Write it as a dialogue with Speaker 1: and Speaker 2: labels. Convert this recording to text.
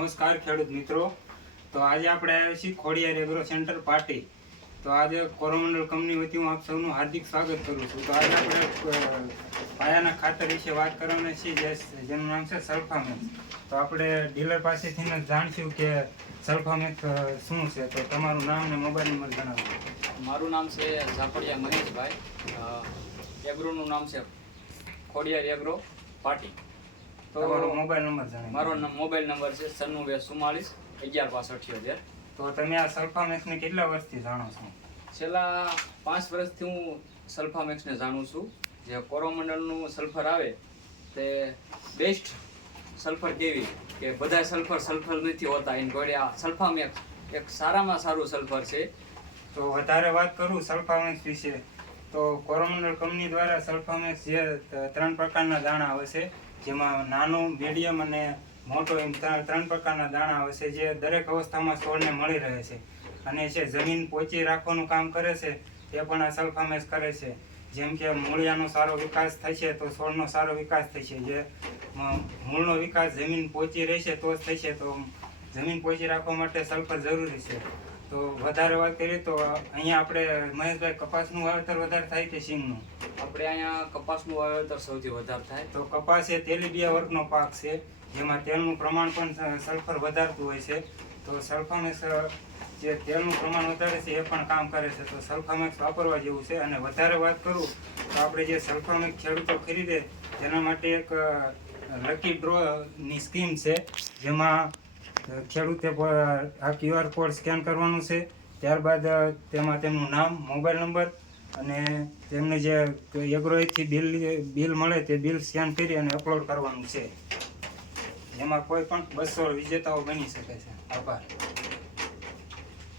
Speaker 1: નમસ્કાર ખેડૂત મિત્રો. તો આજે આપણે આવ્યા છીએ ખોડિયાર એગ્રો સેન્ટર પાર્ટી તો આજે કોરોમંડળ કંપની વતી હું આપ સૌનું હાર્દિક સ્વાગત કરું છું. તો આજે આપણે પાયાના ખાતર વિશે વાત કરવાના છીએ જેનું નામ છે સલ્ફામેક્સ. તો આપણે ડીલર પાસેથી જાણશું કે સલ્ફામેક્સ શું છે? તો તમારું નામ ને મોબાઈલ નંબર જણાવો.
Speaker 2: મારું નામ છે ઝાપડિયા મહેશભાઈ. એગ્રોનું નામ છે ખોડિયાર એગ્રો પાટી. તો
Speaker 1: મોબાઈલ નંબર જણાવો
Speaker 2: મારો મોબાઈલ નંબર છે સન્નું બે ચુમ્માલીસ અગિયાર પાંચ અઠ્યોતેર
Speaker 1: તો તમે આ સલ્ફામેક્સને કેટલા વર્ષથી જાણો છો?
Speaker 2: છેલ્લા પાંચ વર્ષથી હું સલ્ફામેક્સને જાણું છું. જે કોરોમંડળનું સલ્ફર આવે તે બેસ્ટ સલ્ફર કેવી? કે બધા સલ્ફર સલ્ફર નથી હોતા એની જોડે આ સલ્ફામેક્સ એક સારામાં સારું સલ્ફર છે.
Speaker 1: તો વધારે વાત કરું સલ્ફામેક્સ વિશે. તો કોરોમંડળ કંપની દ્વારા સલ્ફામેક્સ જે ત્રણ પ્રકારના દાણા આવે છે. જેમાં નાનું મીડિયમ અને મોટો એમ ત્રણ પ્રકારના દાણા આવે છે, જે દરેક અવસ્થામાં છોડને મળી રહે છે. અને જે જમીન પોચી રાખવાનું કામ કરે છે, તે પણ આ સલ્ફામેક્સ કરે છે. જેમ કે મૂળિયાનો સારો વિકાસ થશે તો છોડનો સારો વિકાસ થશે જે મૂળનો વિકાસ જમીન પોચી રહેશે તો જ થશે તો જમીન પોચી રાખવા માટે સલ્ફર જરૂરી છે. તો વધારે વાત કરીએ તો અહીંયા આપણે મહેશભાઈ કપાસનું વાવેતર વધારે થાય કે સિંગનું?
Speaker 2: આપણે અહીંયા કપાસનું વાવેતર સૌથી વધારે થાય.
Speaker 1: તો કપાસ એ તેલીબિયા વર્ગનો પાક છે જેમાં તેલનું પ્રમાણ પણ સલ્ફર વધારતું હોય છે. તો સલ્ફામેક્સ જે તેલનું પ્રમાણ વધારે છે એ પણ કામ કરે છે. તો સલ્ફામેક્સ વાપરવા જેવું છે. અને વધારે વાત કરું તો આપણે જે સલ્ફામેક્સ ખેડૂતો ખરીદે તેના માટે એક લકી ડ્રોની સ્કીમ છે જેમાં ખેડૂતે આ ક્યુઆર કોડ સ્કેન કરવાનું છે. ત્યારબાદ તેમાં તેમનું નામ, મોબાઈલ નંબર અને તેમને જે એગ્રોથી બિલ બિલ મળે તે બિલ સ્કેન કરી અને અપલોડ કરવાનું છે. જેમાં કોઈ પણ બસો વિજેતાઓ બની શકે છે. આભાર.